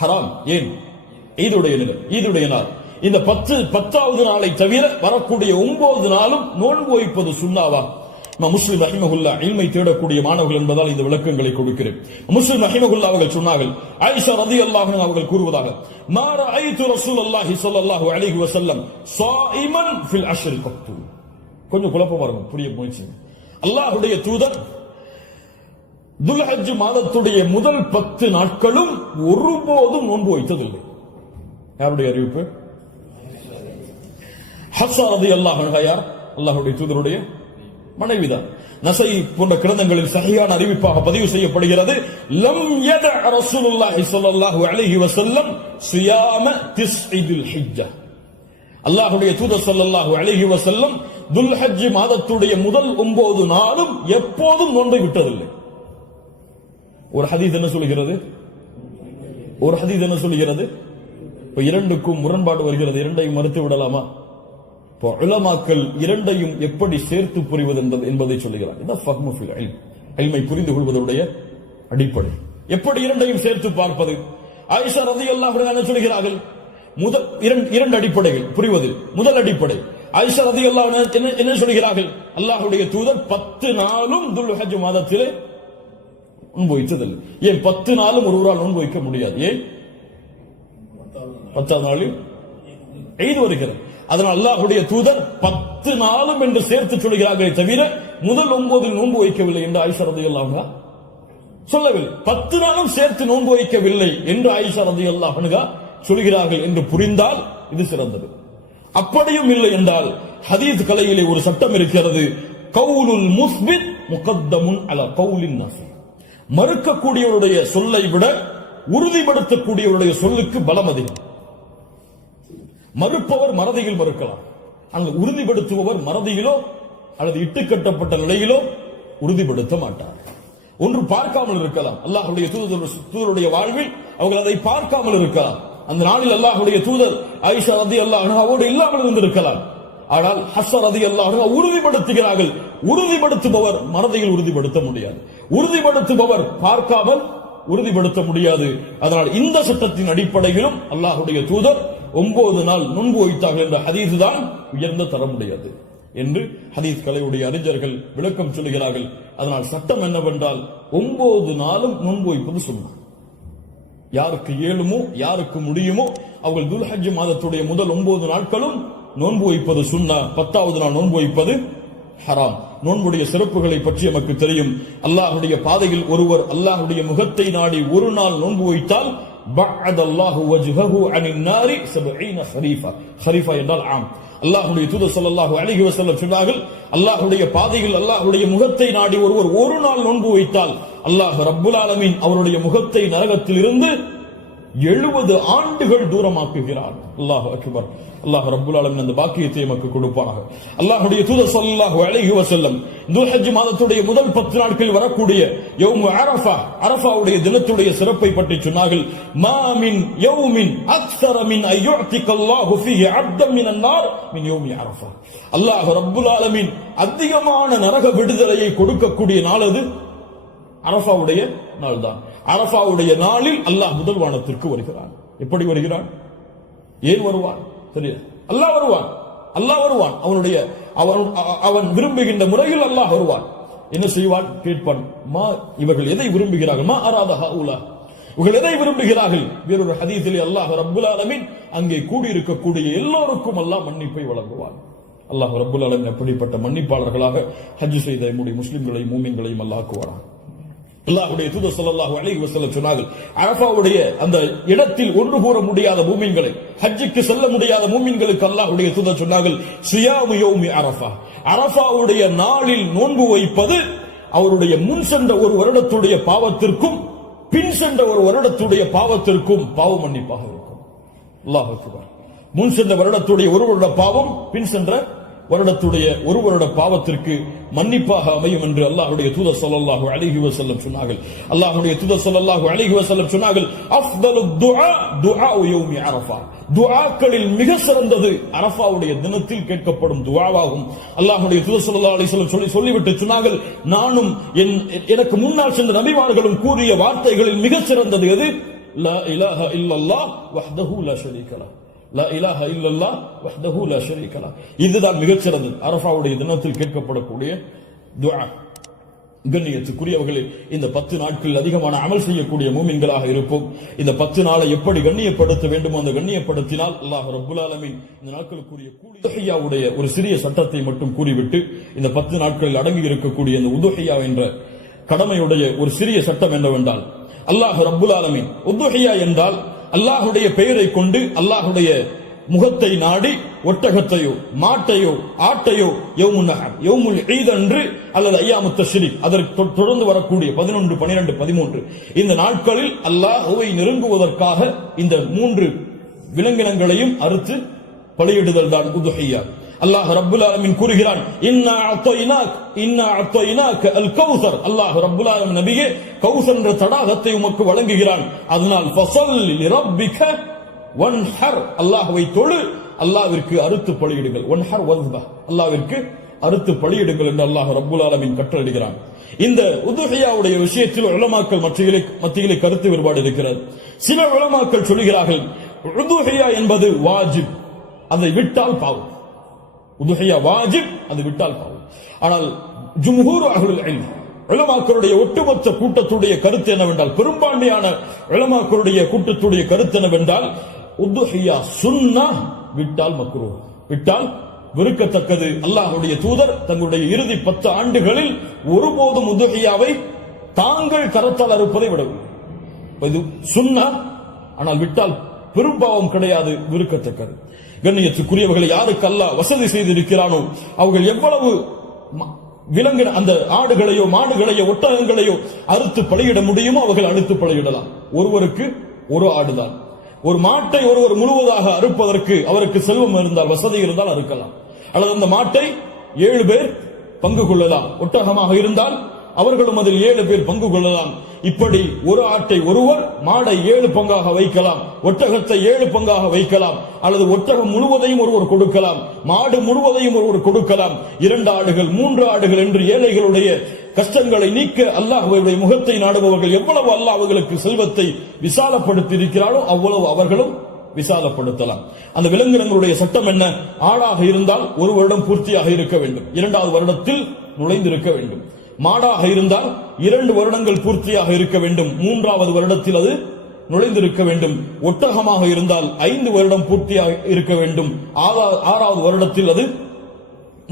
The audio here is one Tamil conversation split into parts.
ஹராம். ஏன்? ஈதுடைய நாள். இந்த 10வது நாளை தவிர வரக்கூடிய 9 நாளும் நோன்பு வைப்பது சுன்னாவா? முஸ்லிம் ரஹிமஹுல்லா இல்மை தேடக்கூடிய மாணவர்கள் என்பதால் இந்த விளக்கங்களை கொடுக்கிறேன். முஸ்லிம் ரஹிமஹுல்லா அவர்கள் சொன்னார்கள், ஆயிஷா ரலியல்லாஹு அன்ஹா அவர்கள் கூறுவதாக, மா ரஅய்து ரசூலுல்லாஹி ஸல்லல்லாஹு அலைஹி வஸல்லம் ஸாயிமன் ஃபில் அஷ்ர் கத்து. கொஞ்சம் குழப்பமா இருக்கும், புரிய முயற்சி. அல்லாஹ்வுடைய தூதர் துல்ஹஜ் மாதத்துடைய முதல் 10 நாட்களும் ஒருபோதும் நோன்பு வைத்ததில்லை. யாருடைய அறிவிப்பு? ஹஃப்ஸா ரலியல்லாஹு அன்ஹா யார்? அல்லாஹ்வுடைய தூதருடைய மனைவிதான். நஸை போன்ற கிரந்தங்களில் சஹீஹான அறிவிப்பாக பதிவு செய்யப்படுகிறது, லம் யத ரசூலுல்லாஹி ஸல்லல்லாஹு அலைஹி வஸல்லம் சியாம திஸ்இல் ஹிஜ்ஜா. அல்லாஹ்வுடைய தூதர் ஸல்லல்லாஹு அலைஹி வஸல்லம் துல்ஹஜ் மாதத்துடைய முதல் 9 நாளும் எப்போதும் நோன்பை விட்டதில்லை. ஒரு ஹதீஸ் என்ன சொல்கிறது? இப்ப இரண்டுக்கும் முரண்பாடு வருகிறது. இரண்டையும் மறுத்து விடலாமா? உலமாக்கள் இரண்டையும் எப்படி சேர்த்து புரிவது என்பதை சொல்லுகிறார். இல்மை புரிந்து கொள்வதுடைய அடிப்படை. எப்படி இரண்டையும் சேர்த்து பார்ப்பது? ஆயிஷா ரலியல்லாஹு அன்ஹா என்ன சொல்கிறார்கள்? முதல் இரண்டு அடிப்படைகள் புரிவது. முதல் அடிப்படை, ஆயிஷா ரலியல்லாஹு அன்ஹா என்ன சொல்கிறார்கள்? அல்லாஹ்வுடைய தூதர் 10 நாளும் துல்ஹஜ் மாதத்திலே நோன்பு வைத்ததில்லை. ஏன் 10 நாளும் ஒருவரால் நோன்பு வைக்க முடியாது? ஏன்? 10வது நாளில் ஈத் வருகிறது. அதனால் அல்லாஹ்வுடைய தூதர் 10 நாளும் என்று சேர்த்து சொல்கிறார்களே தவிர முதல் 9 நோன்பு வைக்கவில்லை என்று ஆயிஷா ரலியல்லாஹு அன்ஹா சொல்லவில்லை. 10 நாளும் சேர்த்து நோன்பு வைக்கவில்லை என்று ஆயிஷா ரலியல்லாஹு அன்ஹா சொல்கிறார்கள் என்று புரிந்தால் இது சிறந்தது. அப்படியும் இல்லை என்றால் ஹதீஸ் கலையிலே ஒரு சட்டம் இருக்கிறது, கவுலுல் முஸ்பித் முகத்தமுன் அலா கவுலின் நஃபி. மறுக்கக்கூடியவருடைய சொல்லை விட உறுதிப்படுத்தக்கூடியவருடைய சொல்லுக்கு பலம் அதிகம். மறுப்பவர் மறதியில் மறுக்கலாம், அங்கு உறுதிப்படுத்துபவர் மறதியிலோ அல்லது இட்டுக்கட்டப்பட்ட நிலையிலோ உறுதிப்படுத்த மாட்டார். ஒன்று பார்க்காமல் இருக்கலாம். அல்லாஹ்வுடைய தூதருடைய வாழ்வில் அவர்கள் அதை பார்க்காமல் இருக்கலாம். அந்த நாளில் அல்லாஹ்வுடைய தூதர் ஆயிஷா ரலியல்லாஹு அன்ஹாவோடு இல்லாமல் இருந்திருக்கலாம். ஆனால் ஹஃப்ஸா ரலியல்லாஹு அன்ஹா உறுதிப்படுத்துகிறார்கள். உறுதிப்படுத்துபவர் மறதியில் உறுதிப்படுத்த முடியாது, உறுதிப்படுத்துபவர் பார்க்காமல் உறுதிப்படுத்த முடியாது. அதனால் இந்த சட்டத்தின் அடிப்படையிலும் அல்லாஹ்வுடைய தூதர் 9 நாள் நோன்பு வைத்தார்கள் என்ற ஹதீஸ் தான் உயர்ந்த தரமுடையது என்று ஹதீஸ் கலையுடைய அறிஞர்கள் விளக்கம் சொல்கிறார்கள். அதனால் சட்டம் என்னவென்றால் 9 நாளும் நோன்பு வைப்பது சுன்னா. யாருக்கு இயலுமோ யாருக்கு முடியுமோ அவர்கள் துல்ஹஜ் மாதத்துடைய முதல் 9 நாட்களும் நோன்பு வைப்பது சுன்னா. 10வது நாள் நோன்பு வைப்பது ஹராம். நோன்புடைய சிறப்புகளை பற்றி நமக்கு தெரியும். அல்லாஹ்வுடைய பாதையில் ஒருவர் அல்லாஹ்வுடைய முகத்தை நாடி ஒரு நாள் நோன்பு வைத்தால் பஅதல்லாஹு வஜ்ஹஹு அனின் நாரி 70 ஹரீஃபா. ஹரீஃபா என்றால் ஆம். அல்லாஹ்வுடைய தூதர் ஸல்லல்லாஹு அலைஹி வஸல்லம் சொன்னார்கள், அல்லாஹ்வுடைய பாதையில் அல்லாஹ்வுடைய முகத்தை நாடி ஒருவர் ஒரு நாள் நோன்பு வைத்தால் அல்லாஹ் ரப்புல் ஆலமீன் அவருடைய முகத்தை நரகத்தில் இருந்து 70 ஆண்டுகள் தூரமாக்குகிறார். அல்லாஹ் அக்பர். அல்லாஹ் ரப்புல் ஆலமீன் அந்த பாக்கியத்தை நமக்கு கொடுப்பானாக. அல்லாஹ்வுடைய தூதர் ஸல்லல்லாஹு அலைஹி வஸல்லம் துல்ஹஜ் மாதத்துடைய முதல் 10 நாட்களில் வரக்கூடிய யௌமு அரஃபா, அரஃபாவுடைய தினத்துடைய சிறப்பை பற்றி சொன்னார்கள். மா மின் யௌமின் அக்ஸர மின் அய்யுஅதிகல்லாஹு ஃபீஹி அப்தன் மினன் நார் மின் யௌமி அரஃபா. அல்லாஹ் ரப்புல் ஆலமீன் அதிகமான நரக விடுதலையை கொடுக்கக்கூடிய நாள் அது அரஃபாவுடைய நாள் தான். அரஃபாவுடைய நாளில் அல்லாஹ் முதல் வானத்திற்கு வருகிறான். எப்படி வருகிறான்? ஏன் வருவான்? சரியா? அல்லாஹ் வருவான். அவனுடைய அவன் விரும்புகின்ற முறையில் அல்லாஹ் வருவான். என்ன செய்வான்? கேட்பான், மா இவர்கள் எதை விரும்புகிறார்கள்? மா அராத ஹாஉலா, இவர்கள் எதை விரும்புகிறார்கள்? வேறொரு ஹதீஸிலே அல்லாஹ் ரப்புல் ஆலமீன் அங்கே கூடியிருக்கக்கூடிய எல்லோருக்கும் அல்லாஹ் மன்னிப்பை வழங்குவான். அல்லாஹ் ரப்புல் ஆலமீன் அப்படிப்பட்ட மன்னிப்பாளர்களாக ஹஜ் செய்த நம்முடைய முஸ்லிம்களையும் மூமின்களையும் அல்லாஹ் ஆக்குவான். அல்லாஹ்வுடைய தூதர் ஸல்லல்லாஹு அலைஹி வஸல்லம் சொன்னார்கள், அரஃபாவுடைய அந்த இடத்தில் ஒன்று கூற முடியாத மூமின்களை, ஹஜ்ஜுக்கு செல்ல முடியாத மூமின்களுக்கு அல்லாஹ்வுடைய தூதர் சொன்னார்கள், சியாமு யௌமி அரஃபா, அரஃபாவுடைய நாளில் நோன்பு வைப்பது அவருடைய முன் சென்ற ஒரு வருடத்துடைய பாவத்திற்கும் பின் சென்ற ஒரு வருடத்துடைய பாவத்திற்கும் பாவ மன்னிப்பாக இருக்கும். அல்லாஹ் அக்பர். முன் சென்ற வருடத்துடைய ஒரு வருட பாவம் பின் சென்ற வருடத்துடைய ஒரு வருட பாவத்திற்கு மன்னிப்பாக அமையும் என்று அல்லாஹ்வுடைய தூதர் ஸல்லல்லாஹு அலைஹி வஸல்லம் சொன்னார்கள். அல்லாஹ்வுடைய தூதர் ஸல்லல்லாஹு அலைஹி வஸல்லம் சொன்னார்கள், அஃதலு துஆ துஆஉ யௌமி அரஃபா, துஆக்களில் மிக சிறந்தது அரஃபாவுடைய தினத்தில் கேட்கப்படும் துஆவாகும். அல்லாஹ்வுடைய தூதர் ஸல்லல்லாஹு அலைஹி வஸல்லம் சொல்லிவிட்டு சொன்னார்கள், நானும் எனக்கு முன்னால் சென்ற நபிமார்களும் கூறிய வார்த்தைகளில் மிக சிறந்தது எது? லா இலாஹ இல்லல்லாஹ் வஹ்தஹு லா ஷரீக லஹ். லா இலாஹ இல்லல்லாஹ் வஹ்தஹு லா ஷரீக லஹ். இதுதான் மிகச்சிறந்தது. அரஃபாவுடைய தினத்தில் கேட்கப்படக்கூடிய துஆ. கண்ணியத்துக்குரியவர்களே, இந்த 10 நாட்கள் அதிகமான அமல் செய்யக்கூடிய மூமின்களாக இருப்போம். இந்த 10 நாளை எப்படி கண்ணியப்படுத்த வேண்டுமோ அந்த கண்ணியப்படுத்தினால் அல்லாஹ் ரப்புல் ஆலமீன் இந்த நாட்களுக்குரிய உதுஹியாவுடைய ஒரு சிறிய சட்டத்தை மட்டும் கூறிவிட்டு இந்த 10 நாட்களில் அடங்கி இருக்கக்கூடிய இந்த உதுஹியா என்ற கடமையுடைய ஒரு சிறிய சட்டம் என்னவென்றால், அல்லாஹ் ரப்புல் ஆலமீன் உதுஹியா என்றால் அல்லாஹுடைய பெயரை கொண்டு அல்லாஹுடைய முகத்தை நாடி ஒட்டகத்தையோ மாட்டையோ ஆட்டையோ யௌமுன் நஹர் யௌமுல் ஈத் அன்று அல்லது அய்யாமுத் தஷ்ரீக் அதற்கு தொடர்ந்து வரக்கூடிய 11, 12, 13 இந்த நாட்களில் அல்லாஹ்வை நெருங்குவதற்காக இந்த 3 விலங்கினங்களையும் அறுத்து பலியிடுதல் தான் உதுஹியா. அல்லாஹ் ரப்புல் ஆலமீன் கூறுகிறான், இன்னா அத்தைனாக அல் கௌசர். அல்லாஹ் ரப்புல் ஆலமீன் நபியே கௌசர் என்ற தடாகத்தை உமக்கு வழங்குகிறான். அதனால் ஃபஸல்லி லிரப்பிக வன்ஹர், அல்லாஹ்வை தொழு, அல்லாஹ்விற்கு அறுத்து பலியிடுங்கள். வன்ஹர் வஸ்பா, அல்லாஹ்விற்கு அறுத்து பலியிடுங்கள் என்று அல்லாஹ் ரப்புல் ஆலமீன் கட்டளையிடுகிறான். இந்த உதுஹியாவுடைய விஷயத்தில் உலமாக்கள் மத்தியிலே கருத்து வேறுபாடு இருக்கிறது. சில உலமாக்கள் சொல்கிறார்கள் உதுஹியா என்பது வாஜிப், அதை விட்டால் பாவம். உதுஹியா வாஜிப், அது விட்டால் பாவம். ஆனால் ஜும்ஹூர் அஹ்லுல் இல்ம் உலமாக்களுடைய ஒட்டுமொத்த கூட்டத்துடைய கருத்து என்னவென்றால், பெரும்பான்மையான உலமாக்களுடைய கூட்டத்துடைய கருத்து என்னவென்றால், உதுஹியா சுன்னah, விட்டால் மக்ரூஹ், விட்டால் வெறுக்கத்தக்கது. அல்லாஹ்வுடைய தூதர் தங்களுடைய இறுதி 10 ஆண்டுகளில் ஒருபோதும் உதுஹியாவை தாங்கள் கரத்தால் அறுப்பதை விடவில்லை. இது சுன்னah, ஆனால் விட்டால் பெரும்பாவம் கிடையாது, வெறுக்கத்தக்கது. கண்ணியத்துக்குரியவர்களை யாருக்கு அல்லாஹ் வசதி செய்திருக்கிறானோ அவர்கள் எவ்வளவு விலங்கின அந்த ஆடுகளையோ மாடுகளையோ ஒட்டகங்களையோ அறுத்து பலியிட முடியுமோ அவர்கள் அறுத்து பலியிடலாம். ஒருவருக்கு ஒரு ஆடுதான். ஒரு மாட்டை ஒருவர் முழுவதாக அறுப்பதற்கு அவருக்கு செல்வம் இருந்தால், வசதி இருந்தால் அறுக்கலாம். அல்லது அந்த மாட்டை 7 பேர் பங்கு கொள்ளலாம். ஒட்டகமாக இருந்தால் அவர்களும் அதில் 7 பேர் பங்கு கொள்ளலாம். இப்படி ஒரு ஆட்டை ஒருவர், மாடை 7 பங்காக வைக்கலாம், ஒட்டகத்தை 7 பங்காக வைக்கலாம். அல்லது ஒட்டகம் முழுவதையும் ஒருவர் கொடுக்கலாம், மாடு முழுவதையும் ஒருவர் கொடுக்கலாம். 2 ஆடுகள் 3 ஆடுகள் என்று ஏழைகளுடைய கஷ்டங்களை நீக்க அல்லாஹ்வுடைய முகத்தை நாடுபவர்கள் எவ்வளவு அல்லாஹ் அவர்களுக்கு செல்வத்தை விசாலப்படுத்தி இருக்கிறாரோ அவ்வளவு அவர்களும் விசாலப்படுத்தலாம். அந்த விலங்கினங்களுடைய சட்டம் என்ன? ஆடாக இருந்தால் 1 வருடம் பூர்த்தியாக இருக்க வேண்டும், 2வது வருடத்தில் நுழைந்திருக்க வேண்டும். மாடாக இருந்தால் 2 வருடங்கள் பூர்த்தியாக இருக்க வேண்டும், 3வது வருடத்தில் அது நுழைந்திருக்க வேண்டும். ஒட்டகமாக இருந்தால் 5 வருடம் பூர்த்தியாக இருக்க வேண்டும், 6வது வருடத்தில் அது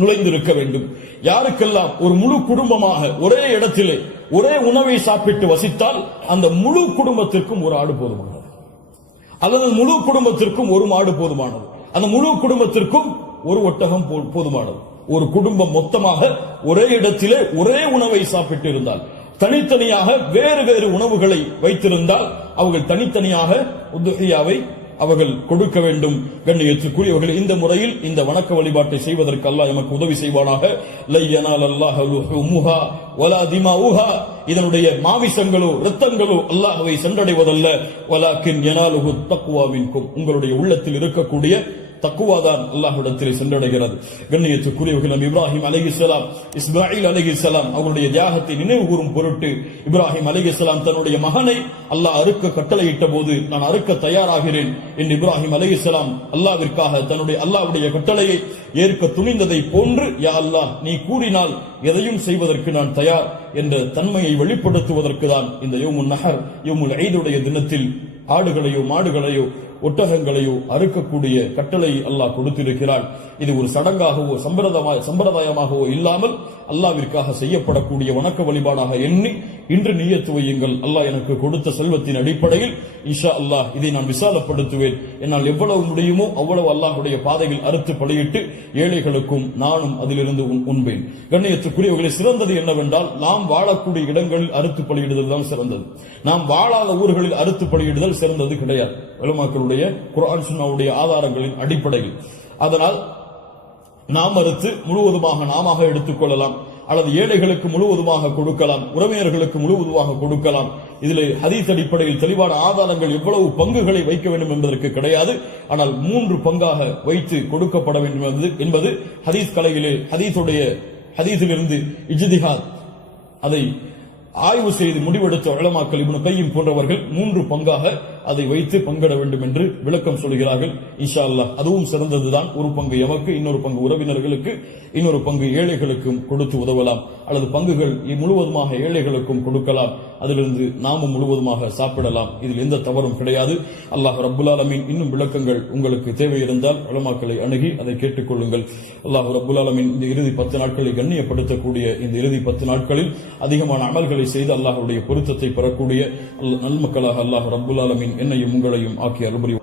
நுழைந்திருக்க வேண்டும். யாருக்கெல்லாம் ஒரு முழு குடும்பமாக ஒரே இடத்திலே ஒரே உணவை சாப்பிட்டு வசித்தால் அந்த முழு குடும்பத்திற்கும் ஒரு ஆடு போதுமானது, அல்லது முழு குடும்பத்திற்கும் ஒரு மாடு போதுமானது, அந்த முழு குடும்பத்திற்கும் ஒரு ஒட்டகம் போதுமானது. ஒரு குடும்பம் மொத்தமாக ஒரே இடத்திலே ஒரே உணவை சாப்பிட்டு இருந்தால், தனித்தனியாக வேறு வேறு உணவுகளை வைத்திருந்தால் அவர்கள் தனித்தனியாக உதுஹியாவை அவர்கள் கொடுக்க வேண்டும். கண்ணியத்துக்குரியவர்கள், இந்த முறையில் இந்த வணக்க வழிபாட்டை செய்வதற்கு அல்லாஹ் எமக்கு உதவி செய்வானாக. லை யனாலல்லாஹு லுஹுமுஹா வலா திமாஉஹா, இதனுடைய மாமிசங்களோ இரத்தங்களோ அல்லாஹ்வை சென்றடைவதல்ல. வலாக்கின் யனாலுஹு தக்வா மின்கும், உங்களுடைய உள்ளத்தில் இருக்கக்கூடிய தக்குவாதான் அல்லாஹ்விடத்தில் சென்றடைகிறது. கண்ணியத்துக்குரியவர்கள், நபி இப்ராஹிம் அலைஹிஸ்ஸலாம், இஸ்மாயில் அலைஹிஸ்ஸலாம் அவருடைய தியாகத்தை நினைவு கூறும் பொருட்டு இப்ராஹிம் அலைஹிஸ்ஸலாம் தன்னுடைய மகனை அல்லாஹ் அறுக்க கட்டளையிட்ட போது நான் அறுக்க தயாராகிறேன் என்று இப்ராஹிம் அலைஹிஸ்ஸலாம் அல்லாஹ்விற்காக தன்னுடைய அல்லாஹ்வுடைய கட்டளையை ஏற்க துணிந்ததை போன்று, யா அல்லாஹ் நீ கூறினால் எதையும் செய்வதற்கு நான் தயார் என்ற தன்மையை வெளிப்படுத்துவதற்கு தான் இந்த யௌமுன் நஹர் யௌமுல் ஈதுடைய தினத்தில் ஆடுகளையோ மாடுகளையோ ஒட்டகங்களையோ அறுக்கக்கூடிய கட்டளை அல்லாஹ் கொடுத்திருக்கிறார். இது ஒரு சடங்காகவோ சம்பிரதாயமாகவோ இல்லாமல் அல்லாஹ்விற்காக செய்யப்படக்கூடிய வணக்க வழிபாடாக எண்ணி இன்று நியத்து வையுங்கள். அல்லாஹ் எனக்கு கொடுத்த செல்வத்தின் அடிப்படையில் இன்ஷா அல்லாஹ் இதை நான் விசாலப்படுத்துவேன். என்னால் எவ்வளவு முடியுமோ அவ்வளவு அல்லாஹ்வுடைய பாதையில் அறுத்து பலியிட்டு ஏழைகளுக்கும் நானும் அதிலிருந்து உண்பேன். கண்ணியத்துக்குரியவர்களை, சிறந்தது என்னவென்றால் நாம் வாழக்கூடிய இடங்களில் அறுத்து பலியிடுதல் தான் சிறந்தது. நாம் வாழாத ஊர்களில் அறுத்து பலியிடுதல் சிறந்தது கிடையாது, உலமாக்களுடைய குர்ஆன் சுன்னாவுடைய ஆதாரங்களின் அடிப்படையில். அதனால் நாம் அறுத்து முழுவதுமாக நாம எடுத்துக்கொள்ளலாம், அல்லது ஏழைகளுக்கு முழுவதுமாக கொடுக்கலாம், உறவினர்களுக்கு முழுவதுமாக கொடுக்கலாம். இதில் ஹதீஸ் அடிப்படையில் தெளிவான ஆதாரங்கள் எவ்வளவு பங்குகளை வைக்க வேண்டும் என்பதற்கு கிடையாது. ஆனால் 3 பங்காக வைத்து கொடுக்கப்பட வேண்டும் என்பது ஹதீஸ் கலையிலே ஹதீஸிலிருந்து இஜ்திஹாத் அதை ஆய்வு செய்து முடிவெடுத்த உலமாக்கள் இப்னு கையிம் போன்றவர்கள் 3 பங்காக அதை வைத்து பங்கிட வேண்டும் என்று விளக்கம் சொல்கிறார்கள். இன்ஷா அல்லாஹ் அதுவும் சிறந்ததுதான். ஒரு பங்கு எமக்கு, இன்னொரு பங்கு உறவினர்களுக்கு, இன்னொரு பங்கு ஏழைகளுக்கும் கொடுத்து உதவலாம். அல்லது பங்குகள் முழுவதுமாக ஏழைகளுக்கும் கொடுக்கலாம். அதிலிருந்து நாமும் முழுவதுமாக சாப்பிடலாம். இதில் எந்த தவறும் கிடையாது. அல்லாஹ் ரப்புல் ஆலமீன் இன்னும் விளக்கங்கள் உங்களுக்கு தேவை இருந்தால் உலமாக்களை அணுகி அதை கேட்டுக்கொள்ளுங்கள். அல்லாஹ் ரப்புல் ஆலமீன் இந்த இறுதி 10 நாட்களை கண்ணியப்படுத்தக்கூடிய இந்த இறுதி 10 நாட்களில் அதிகமான அமல்களை செய்து அல்லாஹ்வுடைய பொருத்தத்தை பெறக்கூடிய நல்மக்களாக அல்லாஹ் ரப்புல் ஆலமீன் என்னையும் உங்களையும் ஆக்கி அருள்புரி